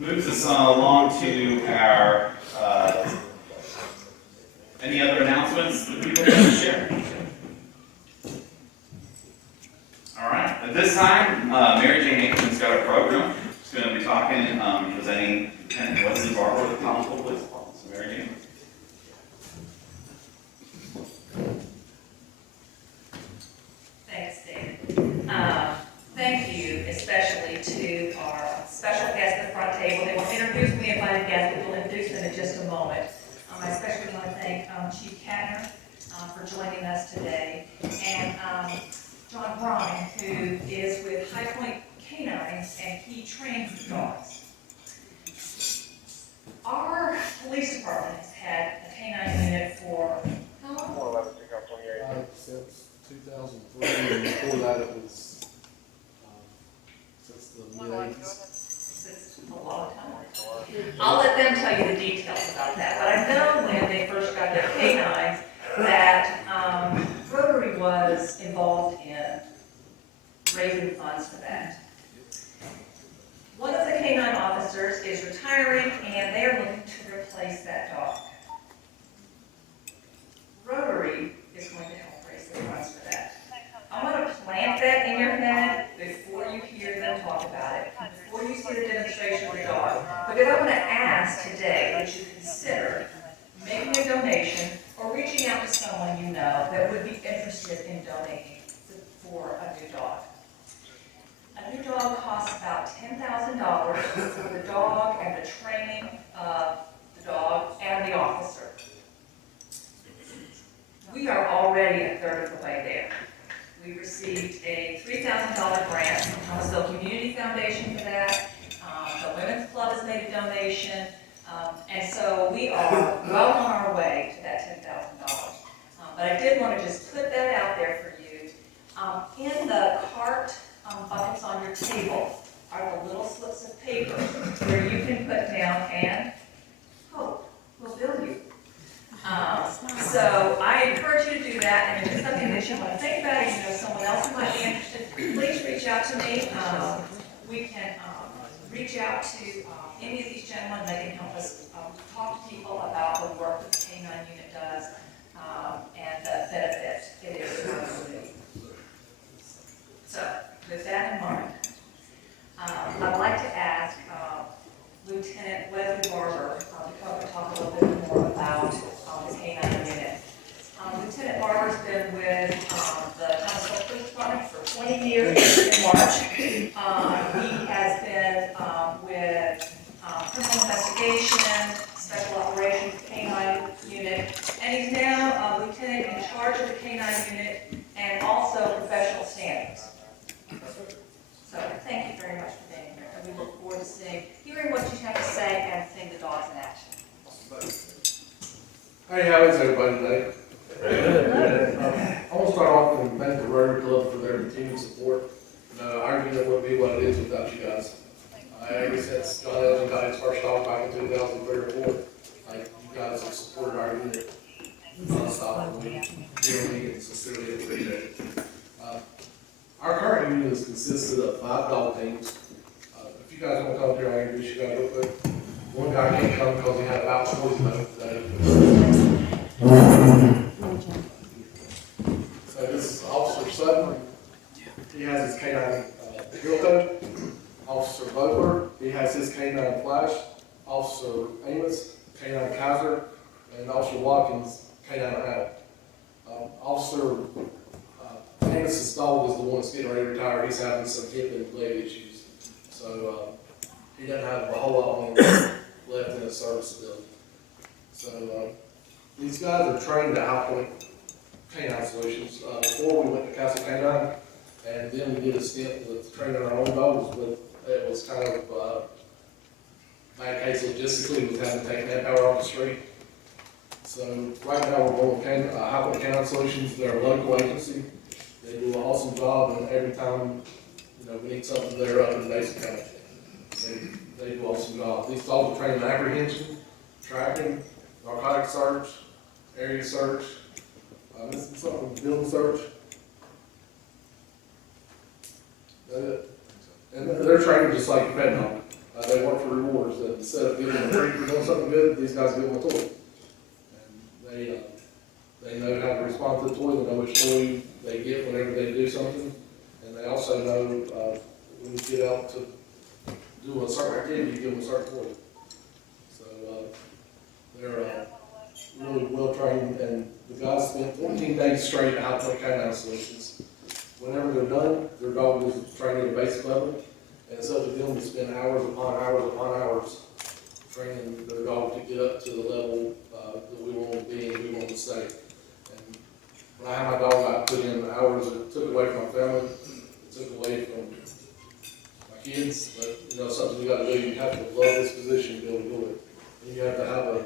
Moves us along to our, any other announcements that people want to share? All right, at this time, Mary Jane Aiken's got a program. She's going to be talking, presenting, and what's the bar of the Collinsville Police Department. So Mary Jane. Thanks, David. Thank you especially to our special guests at the front table. They will introduce me, invited guests, but we'll introduce them in just a moment. I especially want to thank Chief Katner for joining us today, and John Bryan, who is with High Point Canines, and he trains the dogs. Our police department has had a canine unit for how long? Since 2003, and before that it was since the mid-80s. Since a long time. I'll let them tell you the details about that, but I know when they first got their canines that Rotary was involved in raising funds for that. One of the canine officers is retiring and they are looking to replace that dog. Rotary is going to help raise the funds for that. I want to plant that in your head before you hear them talk about it, before you see the demonstration of the dog, because I want to ask today that you consider making a donation or reaching out to someone you know that would be interested in donating for a new dog. A new dog costs about $10,000 for the dog and the training of the dog and the officer. We are already a third of the way there. We received a $3,000 grant from Huntsville Community Foundation for that. The Women's Club has made a donation. And so we are well on our way to that $10,000. But I did want to just put that out there for you. In the cart buckets on your table are the little slips of paper where you can put down and hope will bill you. So I encourage you to do that, and if it's something that you want to think about, you know someone else who might be interested, please reach out to me. We can reach out to any of these gentlemen. They can help us talk to people about the work that the canine unit does and the benefits it is to our community. So with that in mind, I'd like to ask Lieutenant Wesley Barber to talk a little bit more about the canine unit. Lieutenant Barber's been with the Huntsville Police Department for 20 years in March. He has been with criminal investigation, special operations canine unit, and he's now lieutenant in charge of the canine unit and also professional standards. So thank you very much for being here, and we look forward to hearing what you have to say and seeing the dogs in action. Hey, how is everybody today? I want to start off and thank the Rotary Club for their continued support. Our unit wouldn't be what it is without you guys. Ever since John Elgin got his first dog back in 2003 or 2004, you guys have supported our unit nonstop, and we genuinely and sincerely appreciate it. Our current unit is consisted of 5 dog teams. If you guys want to come here, I'll introduce you guys real quick. One guy can't come because he had a bowel movement today. So this is Officer Sutton. He has his canine drill coat. Officer Vogler, he has his canine Flash. Officer Amos, canine Kaiser, and Officer Watkins, canine Hound. Officer Amos's dog is the one that's getting ready to retire. He's having some hip and leg issues, so he doesn't have a whole lot longer left in his service ability. So these guys are trained at High Point Canine Solutions. Before we went to Castle Canine, and then we did a stint with training our own dogs, but it was kind of bad case logistically with having to take manpower off the street. So right now we're going with High Point Canine Solutions. They're a local agency. They do an awesome job, and every time we need something, they're up in Mason County. They do an awesome job. These dogs are trained in apprehension, tracking, narcotic search, area search, this is something, building search. That's it. And they're trained just like a pet dog. they work for rewards, and instead of giving them a treat for doing something good, these guys give them a toy. And they know how to respond to the toy, they know which toy they get whenever they do something, and they also know, when you get out to do a certain activity, you give them a certain toy. So, they're, really well trained, and the guys spent 14 days straight at High Point Canine Solutions. Whenever they're done, their dog is trained at a basic level, and it's up to them to spend hours upon hours upon hours training their dog to get up to the level that we want to be and we want to stay. And when I had my dog, I put in hours that took away from my family, it took away from my kids, but you know, something you got to do. You have to love this position to be able to do it. And you have to have a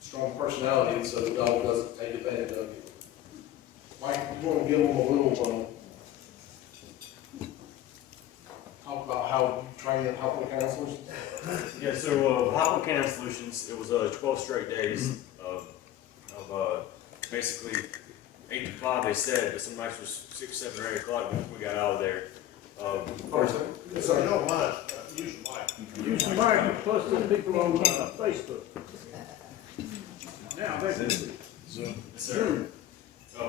strong personality so the dog doesn't take advantage of you. Mike, you want to give them a little talk about how you train at High Point Canine Solutions? Yeah, so High Point Canine Solutions, it was 12 straight days of basically 8 to 5 they said, but some nights was 6, 7, or 8 o'clock when we got out of there. Yes, sir. don't mind, use the mic. Use the mic, plus the people on Facebook. Now, that's Yes, sir.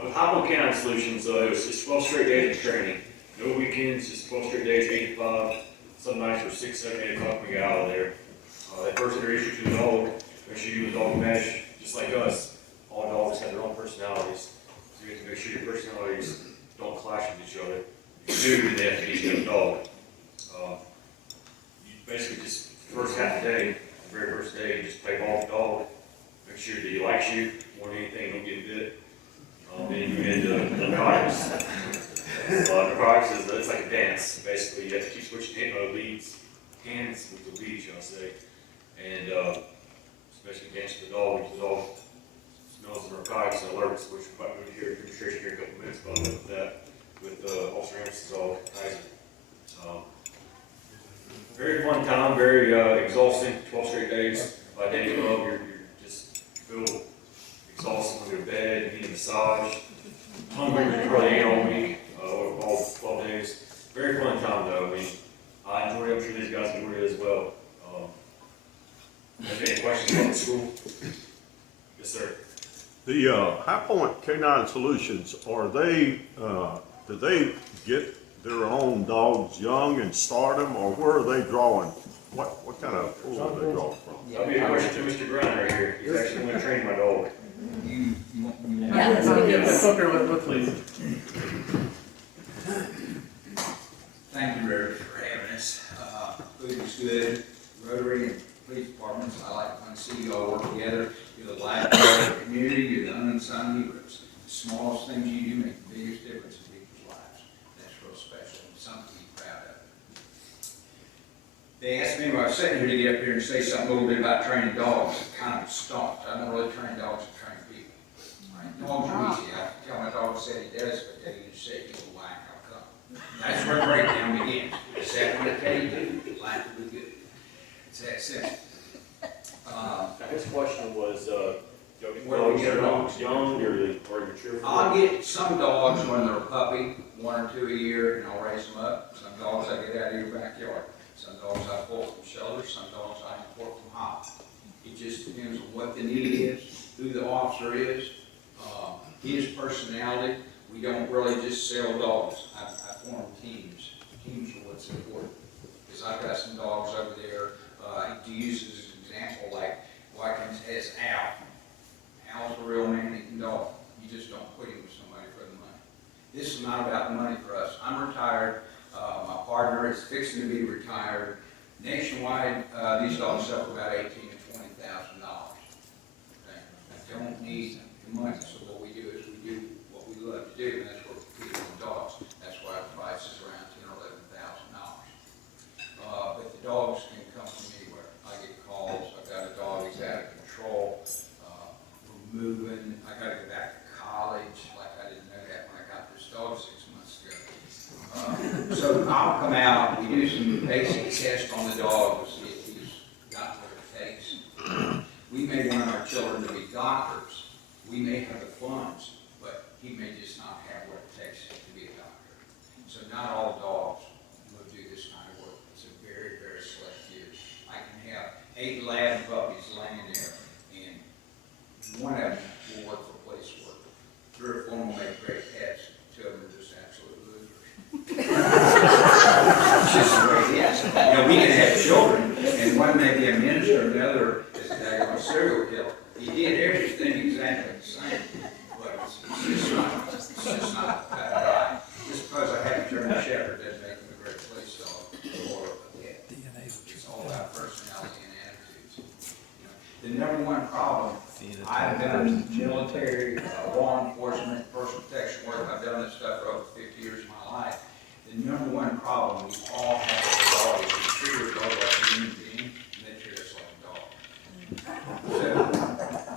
With High Point Canine Solutions, it was just 12 straight days of training. No weekends, just 12 straight days, 8 to 5. Some nights were 6, 7, 8 o'clock when we got out of there. That first introduced you to the dog, make sure you and the dog mesh, just like us. All dogs have their own personalities, so you have to make sure your personalities don't clash with each other. If you do, then they have to get you a dog. You basically just, first half of the day, the very first day, you just play ball with the dog, make sure that he likes you, more than anything, don't get bit. Then you get into narcotics. Narcotics is, it's like a dance, basically, you have to keep switching hands with the leads, I'll say. And especially dance with the dog, because the dog smells the narcotics and alerts, which we might move here, demonstration here in a couple minutes about that, with Officer Anderson's dog, Kaiser. Very fun time, very exhausting, 12 straight days. By day 12, you're just feel exhausted when you're in bed, you need a massage, hungry before they ate all week, all 12 days. Very fun time though, I mean, I enjoyed it, I'm sure these guys enjoyed it as well. Have any questions about the school? Yes, sir. The High Point Canine Solutions, are they, do they get their own dogs young and start them, or where are they drawing? What kind of pool are they drawing from? That'll be a question to Mr. Grant right here. He's actually going to train my dog. Yes, up here with please. Thank you, Rotary, for having us. Food is good. Rotary and police departments, I like when I see you all work together. You're the lifeblood of the community, you're the unsung heroes. The smallest things you do make the biggest difference in people's lives. That's real special and something to be proud of. They asked me when I was sitting here to get up here and say something a little bit about training dogs. I kind of stopped. I don't really train dogs, I train people. Right? Dogs are easy. I tell my dog said he does, but then you said you will whack, how come? That's where the breakdown begins. Is that what I tell you to do? Life will be good. It's that simple. His question was, Where do we get dogs young or mature? I'll get some dogs when they're a puppy, 1 or 2 a year, and I'll raise them up. Some dogs I get out of your backyard. Some dogs I pull from shelters, some dogs I import from hop. It just depends on what the need is, who the officer is, his personality. We don't really just sell dogs. I form teams. Teams are what's important. Because I've got some dogs over there, to use as an example, like Watkins has Al. Al's a real man-eating dog. You just don't put him with somebody for the money. This is not about the money for us. I'm retired. My partner is fixing to be retired. Nationwide, these dogs sell for about $18,000 to $20,000. Okay? I don't need the money, so what we do is we do what we love to do, and that's what we do with dogs. That's why the price is around $10,000 or $11,000. But the dogs can come from anywhere. I get calls. I've got a dog. He's out of control. We're moving. I got to go back to college. Like I didn't know that when I got this dog 6 months ago. So I'll come out. We do some basic tests on the dog to see if he's got what it takes. We may want our children to be doctors. We may have the funds, but he may just not have what it takes to be a doctor. So not all dogs will do this kind of work. It's a very, very select few. 8 lab puppies laying there, and one of them will work for police work. 3 or 4 will make great pets, 2 of them are just absolute losers. It's just the way it is. You know, we can have children, and one may be a minister, and the other is a daggone serial killer. He did everything exactly the same, but it's just not right. Just because I have a German Shepherd doesn't make him a great police dog or a cat. It's all about personality and attitudes. You know, the #1 problem, I've done military, law enforcement, personal protection work, I've done this stuff for over 50 years of my life. The #1 problem we all have with a dog is we treat our dog like a human being, and they treat us like a dog. So,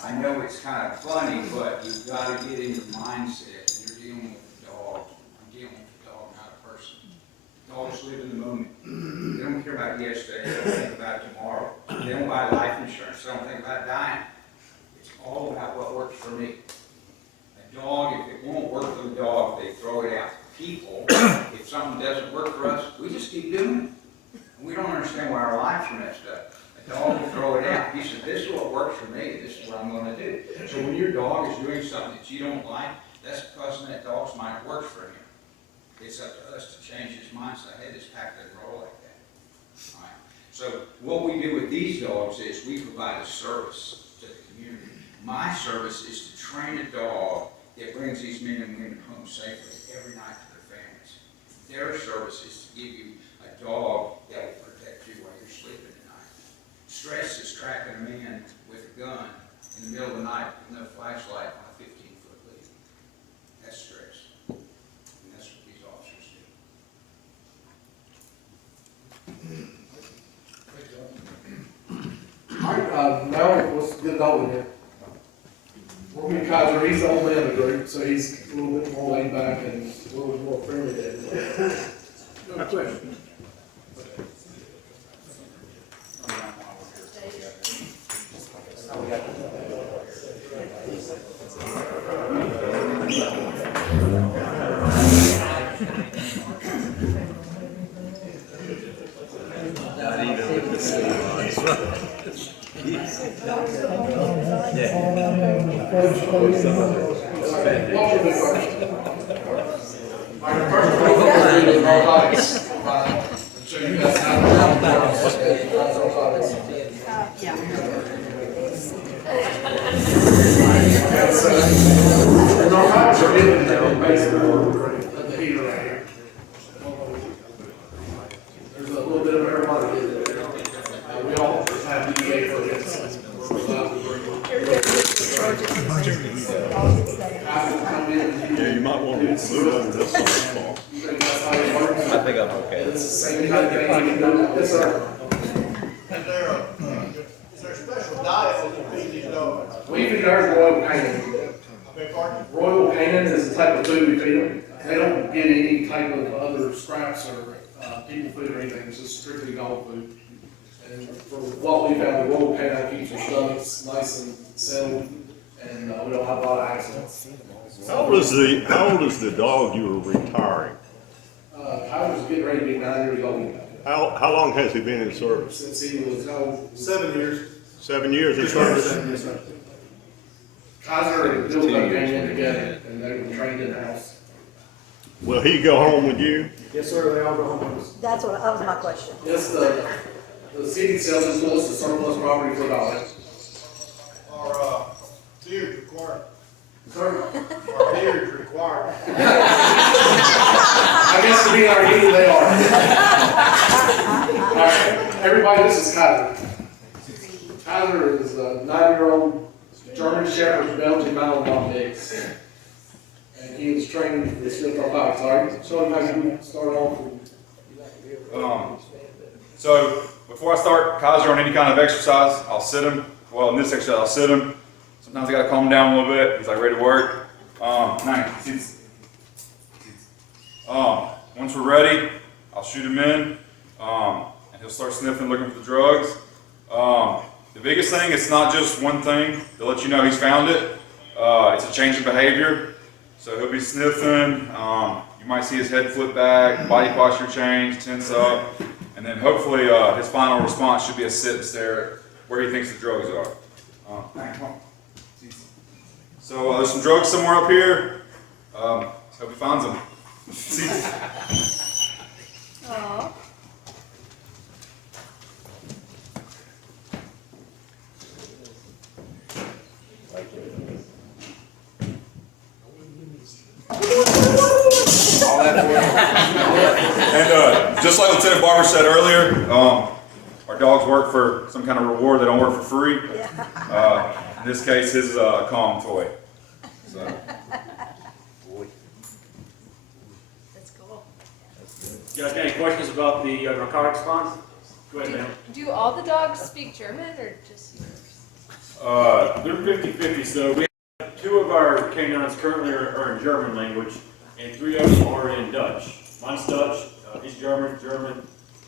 I know it's kind of funny, but you've got to get in your mindset, when you're dealing with a dog, I'm dealing with a dog, not a person. Dogs live in the moment. They don't care about yesterday, they don't think about tomorrow. They don't buy life insurance, they don't think about dying. It's all about what works for me. A dog, if it won't work for the dog, they throw it out. People, if something doesn't work for us, we just keep doing it. And we don't understand why our lives are messed up. A dog will throw it out. He said, this is what works for me, this is what I'm gonna do. So when your dog is doing something that you don't like, that's because in that dog's mind it works for him. It's up to us to change his mind, so hey, this pack doesn't roll like that. All right. So what we do with these dogs is we provide a service to the community. My service is to train a dog that brings these men and women home safely every night to their families. Their service is to give you a dog that will protect you while you're sleeping at night. Stress is tracking a man with a gun in the middle of the night with no flashlight on a 15-foot lead. That's stress. And that's what these officers do. All right, now let's get it over here. Working Kaiser, he's the old man of the group, so he's a little bit more laid back and a little bit more friendly than everybody. No question. There's a little bit of marijuana in there. We all have DEA for this. Yeah, you might want to move over this one. I think I'm okay. It's the same kind of thing. Yes, sir. Is there a special diet that you feed these dogs? We feed ours Royal Canin. Royal Canin is the type of food we feed them. They don't get any type of other scraps or people food or anything. It's just strictly dog food. And for what we found, the Royal Canin keeps their stomachs nice and settled, and we don't have a lot of accidents. How old is the dog you were retiring? Kaiser's getting ready to be 9 years old. How long has he been in service? Since he was 7 years. 7 years in service? Yes, sir. Kaiser and Bill came in together, and they were trained in-house. Will he go home with you? Yes, sir, they all go home. That was my question. Yes, the city sells this to us, the surplus property for dollars. Are beards required? Sir, Are beards required? I guess to be our unit, they are. All right, everybody, this is Kaiser. Kaiser is a 9-year-old German Shepherd, Belgian Malinois mix. And he was trained for the Smith Box. Sorry, show him how you start off. So before I start Kaiser on any kind of exercise, I'll sit him. Well, in this exercise, I'll sit him. Sometimes I gotta calm him down a little bit. He's like ready to work. Once we're ready, I'll shoot him in, and he'll start sniffing, looking for the drugs. The biggest thing, it's not just one thing to let you know he's found it. It's a change in behavior. So he'll be sniffing. You might see his head flip back, body posture change, tense up, and then hopefully his final response should be a sit and stare where he thinks the drugs are. Hank, come on. So there's some drugs somewhere up here. Hope he finds them. Aw. And just like Lieutenant Barber said earlier, our dogs work for some kind of reward. They don't work for free. In this case, his is a calm toy. So. That's cool. You guys got any questions about the narcotics funds? Go ahead, ma'am. Do all the dogs speak German or just yours? They're 50-50, so we have 2 of our canines currently are in German language, and 3 of them are in Dutch. Mine's Dutch, he's German,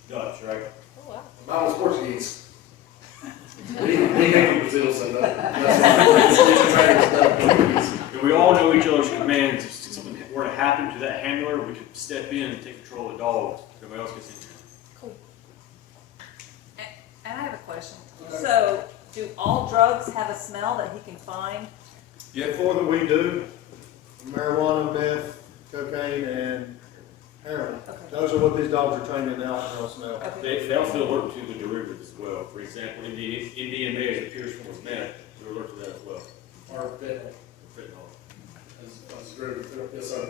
Dutch, right? Oh, wow. Mine was Portuguese. He came from Brazil, so that's why. And we all know each other's commands. If something were to happen to that handler, we could step in and take control of the dog. Nobody else gets injured. Cool. And I have a question. So, do all drugs have a smell that he can find? The 4 that we do, marijuana, meth, cocaine, and heroin. Okay. Those are what these dogs are trained in now, they'll smell. Okay. They also alert to the derivatives as well. For example, MDMA as a pure form of meth, they're alert to that as well. Or fentanyl. Fentanyl. As derivative. Yes, sir.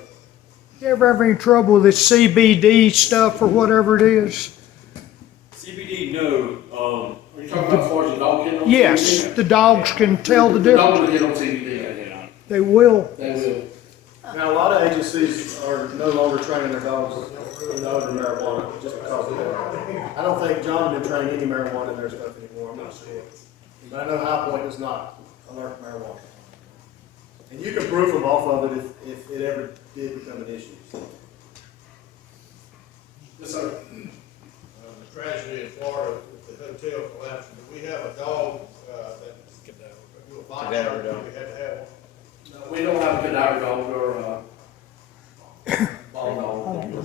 You ever have any trouble with this CBD stuff or whatever it is? CBD, no. Are you talking about as far as the dog kennel? Yes, the dogs can tell the The dog difference. will get on CBD. They will. They will. Now, a lot of agencies are no longer training their dogs in the odor of marijuana, just because of that. I don't think John did train any marijuana in their stuff anymore, I'm not sure. But I know High Point does not alert marijuana. And you can proof them off of it if it ever did become an issue. Yes, sir. The tragedy in Florida with the hotel collapsing, we have a dog, that will find out, we had to have one. No, we don't have a cadaver dog or ball dog. The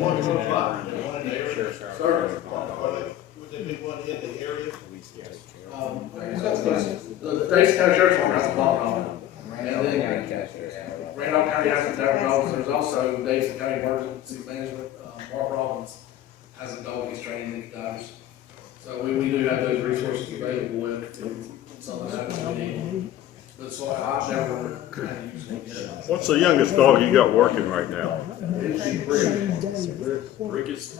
one close by, the one in the area. Sir? Would there be one in the area? The Davis County Sheriff's Department has a ball dog. And then Randolph County has a cadaver dog. There's also Davis County Emergency Management, Mark Robbins has a dog he's training in cadavers. So we do have those resources available if something happens we need. But so I've never had to use one yet. What's the youngest dog you got working right now? Brick is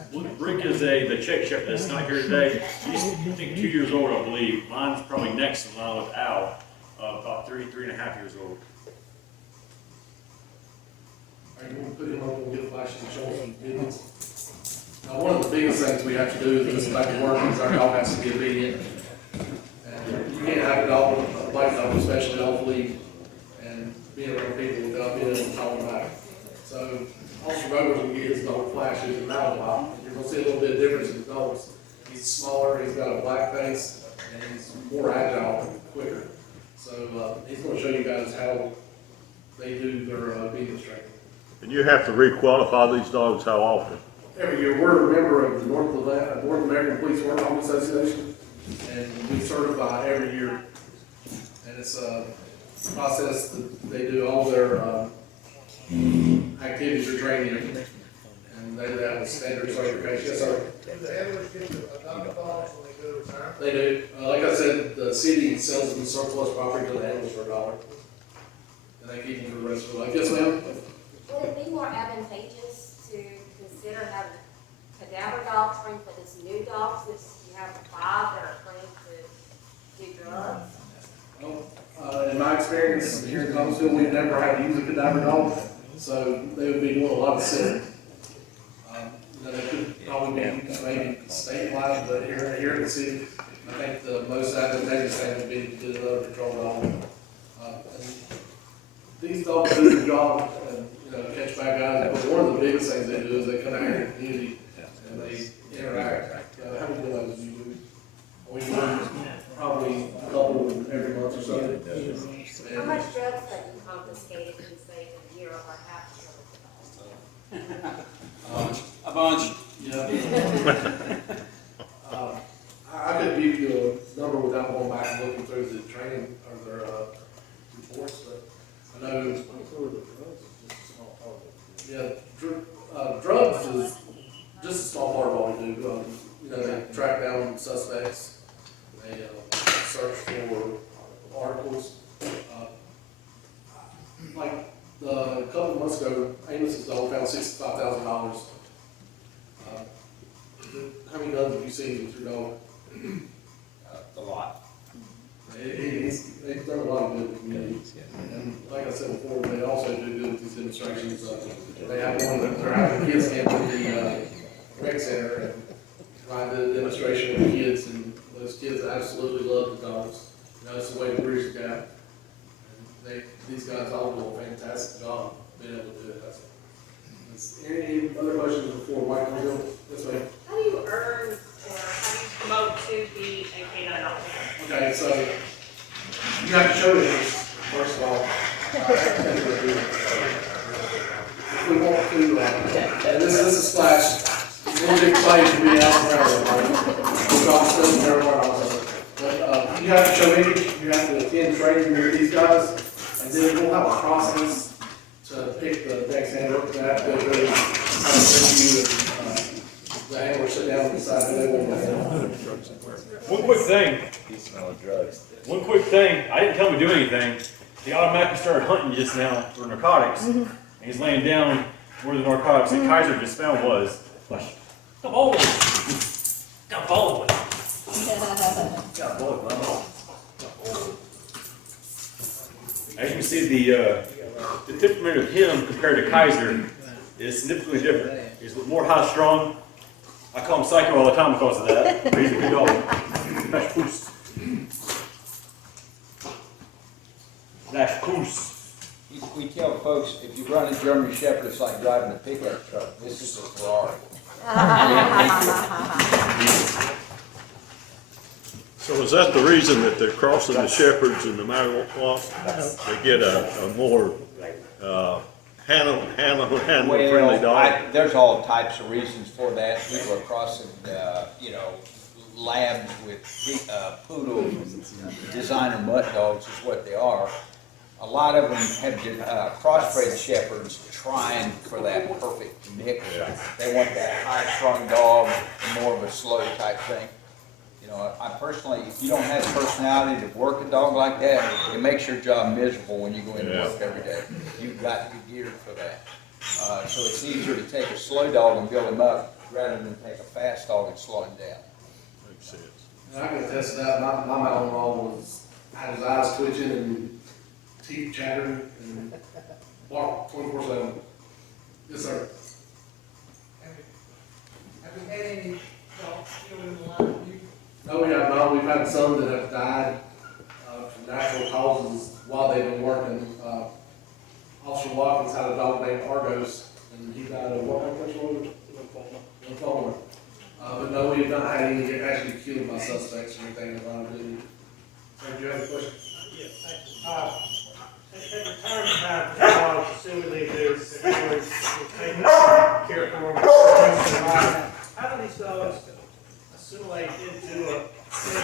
the Czech Shepherd that's not here today. He's, I think, 2 years old, I believe. Mine's probably next in line with Al, about 3.5 years old. Are you going to put him up and get a flash and show us some videos? Now, one of the biggest things we have to do is just back to work is our dog has to be obedient. And you can't have a dog, a white dog especially, hopefully, and being around people without being able to talk them back. So, Officer Rogers will get his dog flashes and out a while. You're going to see a little bit of difference in the dogs. He's smaller, he's got a black face, and he's more agile and quicker. So, he's going to show you guys how they do their obedience training. And you have to re-qualify these dogs how often? Every year, we're a member of the North American Police Workers Association, and we certify every year. And it's a process that they do all their activities or training, and they have a standard certification. Yes, sir. Do the handlers get to adopt dogs when they go to retirement? They do. Like I said, the city sells them surplus property to the animals for $1, and they keep them for the rest of their life. Yes, ma'am. Would it be more advantageous to consider having cadaver dogs trained for this new dogs, since you have 5 that are trained to do drugs? Well, in my experience here in Thomasville, we've never had to use a cadaver dog, so they would be doing a lot of sitting. They could probably be maybe statewide, but here in the city, I think the most advantageous thing would be to do another patrol dog. And these dogs do their job and, catch bad guys, but one of the biggest things they do is they come out in the community and they interact. How many dogs do you do? We do probably a couple every month or so. How much drugs have you confiscated in, say, a year or half a year? A bunch. Yeah. I could give you a number without going back and looking through the training or their, reports, but I know, yeah, drugs is just a small part of what we do. You know, they track down suspects, they, search for articles. Like, a couple of months ago, Amos's dog found $65,000. How many guns have you seen with your dog? A lot. They've done a lot of good in the community. And like I said before, they also do good with these demonstrations. They have one that they're having kids camp at the rec center and provide the demonstration with the kids, and those kids absolutely love the dogs. You know, it's the way to bridge the gap. And these guys all do a fantastic job being able to do it. Any other questions before Mike comes in? This way. How do you earn or how do you promote to be a canine officer? Okay, so you have to show this, first of all. If we want to, and this is Splash, one big play for me out there. We're not still everywhere also. But you have to show me, you have to attend training with these guys, and then we'll have a process to pick the next handler. They have to go through, kind of review the handler, sit down and decide who they want to have. One quick thing. One quick thing. I didn't tell him to do anything. He automatically started hunting just now for narcotics. And he's laying down where the narcotics that Kaiser just found was. Come on. Got bold. Got bold. As you can see, the temperament of him compared to Kaiser is significantly different. He's more high-strung. I call him Psycho all the time because of that, but he's a good dog. Flash Poos. Flash Poos. We tell folks, if you run a German Shepherd, it's like driving a pickup truck. This is a Ferrari. So is that the reason that they're crossing the shepherds and the Malinois? They get a more handle-friendly dog? There's all types of reasons for that. People are crossing, labs with poodles and designer mutt dogs is what they are. A lot of them have crossbred shepherds trying for that perfect mix. They want that high-strung dog, more of a slow type thing. You know, I personally, if you don't have the personality to work a dog like that, it makes your job miserable when you go into work every day. You've got to be geared for that. So it's easier to take a slow dog and build him up rather than take a fast dog and slow him down. Makes sense. And I can attest to that. My Malinois had his eyes twitching and teeth chattering and bark 24/7. Yes, sir. Have you had any dogs killed in the line of duty? No, we have not. We've had some that have died from natural causes while they've been working. Officer Watkins had a dog named Argos, and he died of what lymphoma. But no, we have not had any actually killed by suspects or anything in the line of duty. Sir, do you have a question? Yes, thank you. At retirement time, the dogs, assuming they're taking care of them, how do these dogs assimilate into a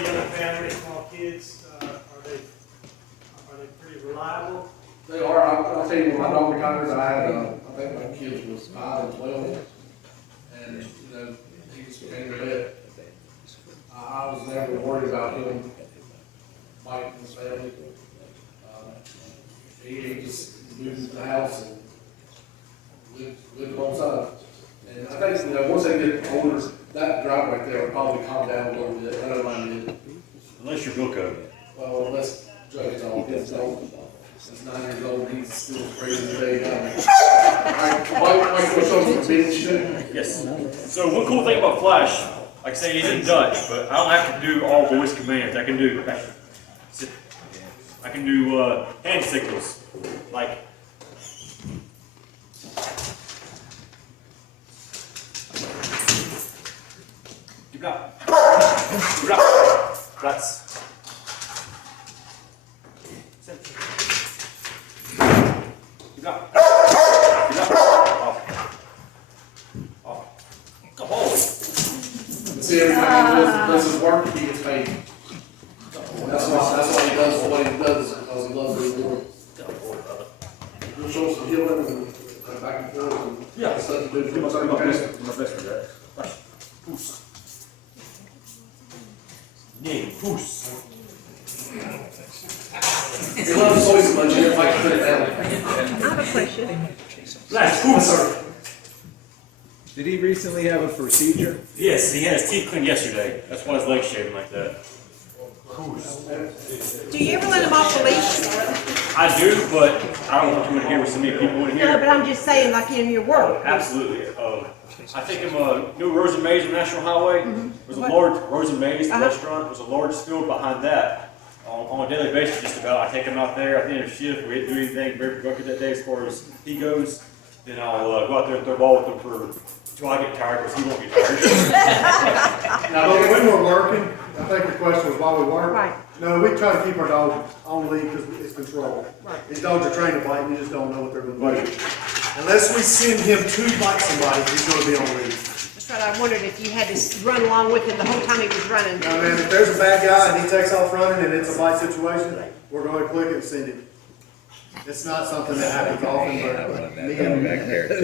young family, small kids? Are they pretty reliable? They are. I'll tell you, when my dog retired, I had, I think my kids was 5 and 12, and, he just became a vet. I was never worried about him biting his family. He just moved into the house and lived alongside. And I think, once they get older, that drive right there will probably calm down a little bit. I know mine did. Unless you're Bill Cody. Well, unless Joe's dog, his dog, he's 9 years old, he's still as crazy as they are. Mike, what's up with the business today? Yes. So one cool thing about Flash, like I say, he's in Dutch, but I don't have to do all voice commands. I can do hand signals, like. That's. See, every time he does his work, he gets paid paid. And that's why he does what he does, because he loves the Lord. We'll show some healing and back and forth and stuff to do. My best for that. Puss. Nee, puss. He loves toys so much, he didn't like to put it down. I have a question. Last puss. Did he recently have a procedure? Yes, he had his teeth cleaned yesterday. That's why his leg's shaving like that. Do you ever let him off the leash? I do, but I don't want you in here with so many people in No, here. but I'm just saying, like in your work. Absolutely. I take him New Rose and Mays on National Highway. There's a large Rose and Mays the restaurant. There's a large field behind that. On a daily basis, just about. I take him out there at the end of shift. We didn't do anything very productive that day as far as he goes. Then I'll go out there and throw a ball with him until I get tired, because he won't get tired. Now, when we're working, I think the question was why we work. Right. No, we try to keep our dogs on lead because it's control. Right. These dogs are trained to bite, and you just don't know what they're going to do. Unless we send him to bite somebody, he's going to be on lead. That's right, I wondered if you had to run along with him the whole time he was running. Now, man, if there's a bad guy and he takes off running and it's a bite situation, we're going to click it and send him. It's not something that happens often, but me and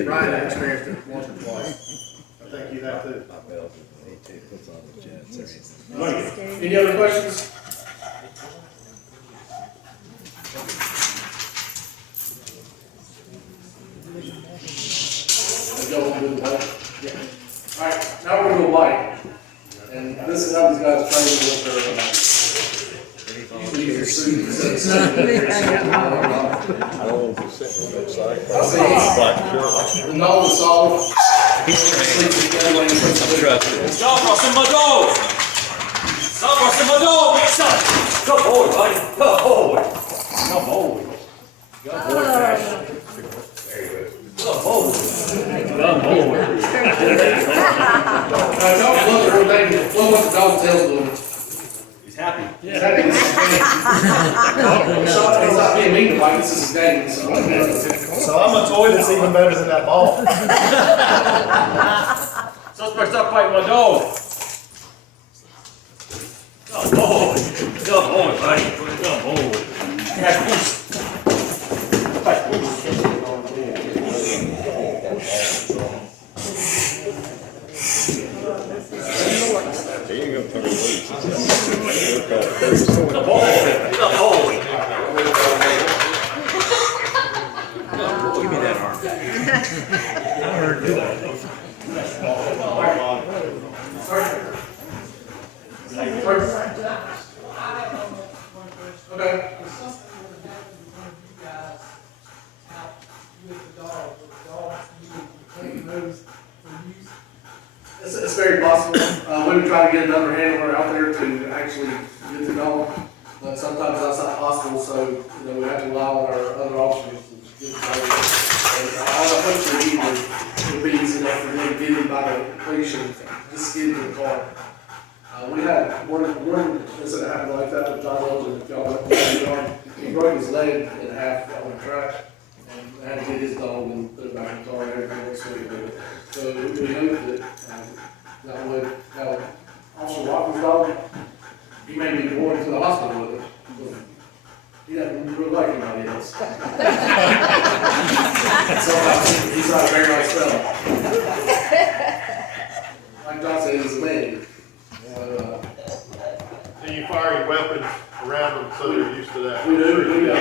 Ryan have experienced it once or twice. I think you have too. Any other questions? Alright, now we're gonna bite. And this is how these guys train with their, usually use their suit. The nose is soft. Stop rusting my dog! Stop rusting my dog! Stop! Good boy, buddy. Good boy. Good boy. Good boy, Crash. There you go. Good boy. Good boy. Don't look at her name, look what the dog tells them. He's happy. He's not being mean to Mike, this is his game. So I'm a toy that's even better than that ball. Suspect, stop fighting my dog. Good boy. Good boy, buddy. Good boy. Catch push. Catch push. Good boy. Good boy. Give me that arm. I heard you. Okay. It's very possible. We would try to get another handler out there to actually get the dog, but sometimes that's not possible, so, we have to rely on our other officers to get the dog. And all the hopefully would be easy enough for them to get him by the leash and just get into the car. We had one incident happen like that with John Wilson, if y'all went to the yard. He broke his leg in half on the track and had to get his dog and put it back in the car and everything was sweet with it. So we hope that Officer Watkins' dog, he may be going to the hospital with it. He doesn't really like anybody else. So he's not a very nice fellow. Like John said, he's a man. And you firing weapons around them so they're used to that? We do. I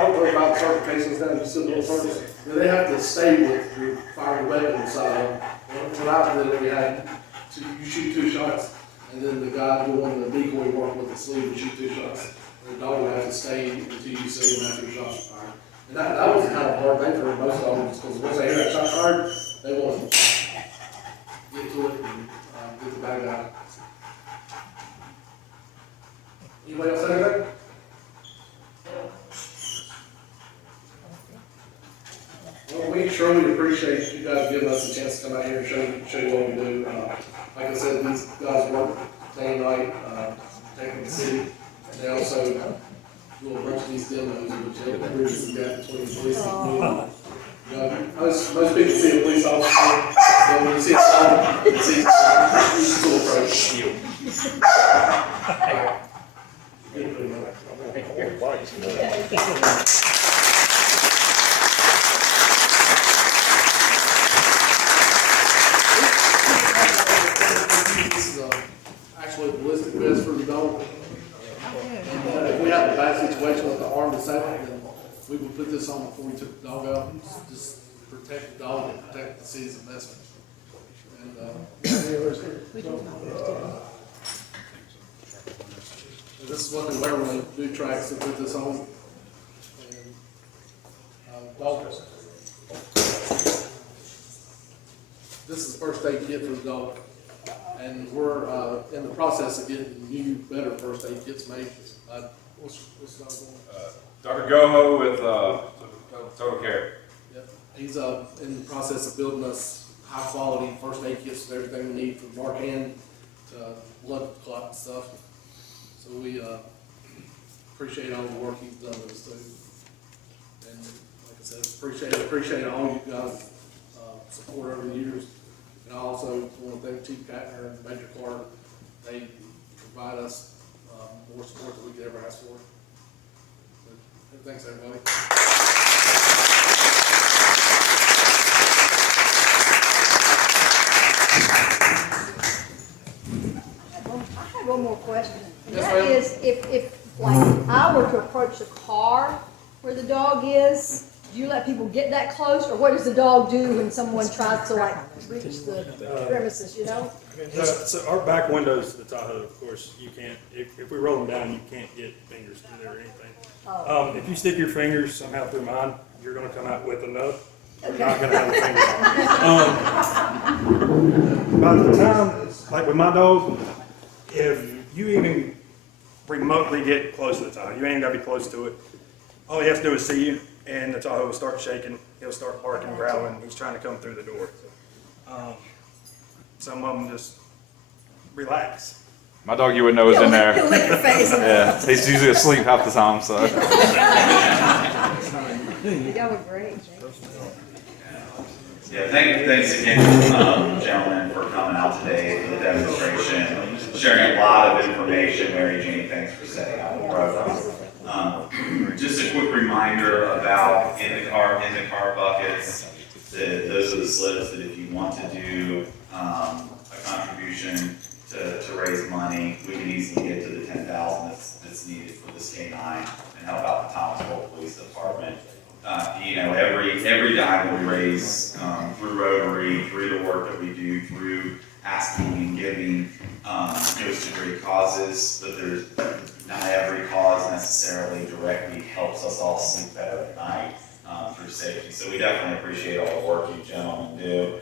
don't know about certifications now, just civil service. They have to stay with your firing weapon side. When I did it, we had you shoot 2 shots, and then the guy doing the decoy work with the sleeve would shoot 2 shots. The dog would have to stay until you see him after your shots are fired. And that was kind of a hard thing for most dogs, because once they hear that shot fired, they want to get to it and get the bad guy. Anybody else have anything? Well, we truly appreciate you guys giving us a chance to come out here and show you what we do. Like I said, these guys work day and night, taking the city. And they also do a bunch of these demos, which help bridge the gap between police and community. Most people see a police officer So when you see a dog, it's easy to approach. This is actually a ballistic vest for the dog. If we have a bad situation with the arm disabled, then we would put this on before we took the dog out, just protect the dog and protect the city's investment. And, this is what they wear when they do tracks, they put this on. And, dog. This is the first aid kit for the dog. And we're, in the process of getting new, better first aid kits made. What's the dog going? Dr. Goho with Total Care. Yep. He's in the process of building us high quality first aid kits with everything we need from Narcan to blood clot and stuff. So we appreciate all the work he's done with us too. And like I said, appreciate all you guys' support over the years. And I also want to thank Chief Katner and Major Clark. They provide us more support than we could ever ask for. But, thanks, everybody. I have one more question. Yes, That ma'am. is, if like I were to approach the car where the dog is, do you let people get that close, or what does the dog do when someone tries to like reach the premises, you know? So our back windows to the Tahoe, of course, you can't, if we roll them down, you can't get fingers through there or anything. Oh. If you stick your fingers somehow through mine, you're gonna come out with a nub. You're not gonna have a finger. By the time, like with my dog, if you even remotely get close to the Tahoe, you ain't even gotta be close to it. All he has to do is see you, and the Tahoe will start shaking. He'll start barking, growling. He's trying to come through the door. Some of them just relax. My dog, you would know, is in there. He'll lick your face. Yeah, he's usually asleep half the time, so. Y'all were great. Yeah, thanks again, gentlemen, for coming out today for the demonstration, sharing a lot of information. Mary Jane, thanks for setting up the program. Just a quick reminder about in the car buckets, those are the slips that if you want to do a contribution to raise money, we can easily get to the 10,000 that's needed for this K-9 and help out the Thomasville Police Department. You know, every dime we raise through Rotary, through the work that we do, through asking and giving, goes to great causes, but there's not every cause necessarily directly helps us all sleep better at night through safety. So we definitely appreciate all the work you gentlemen do.